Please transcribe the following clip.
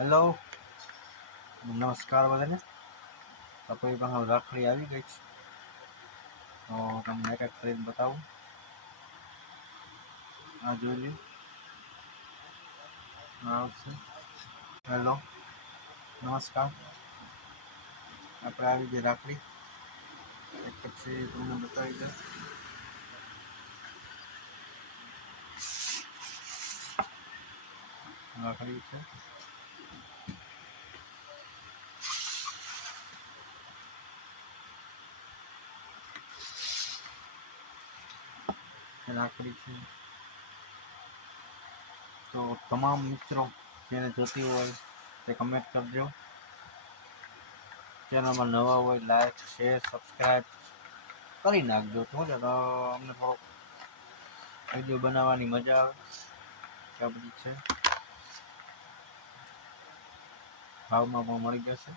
Hello, નમસ્કાર બધાને. આપણી પાસે રાખડી આવી ગઈ છે, તો તમને એક એક કરીને બતાવું. આ જોઈ લ્યો, આવશે. હેલો, નમસ્કાર. આપણે આવી ગઈ રાખડી. એક પછી તમને બતાવી દઉં. રાખડી છે. રાખડી છે. તો તમામ મિત્રો જેને જોતી હોય તે કમેન્ટ કરજો. ચેનલમાં નવા હોય લાઈક શેર સબસ્ક્રાઈબ કરી નાખજો. શું છે તો અમને થોડોક વિડીયો બનાવવાની મજા આવે. આ બધી છે, ભાવમાં પણ મળી જશે.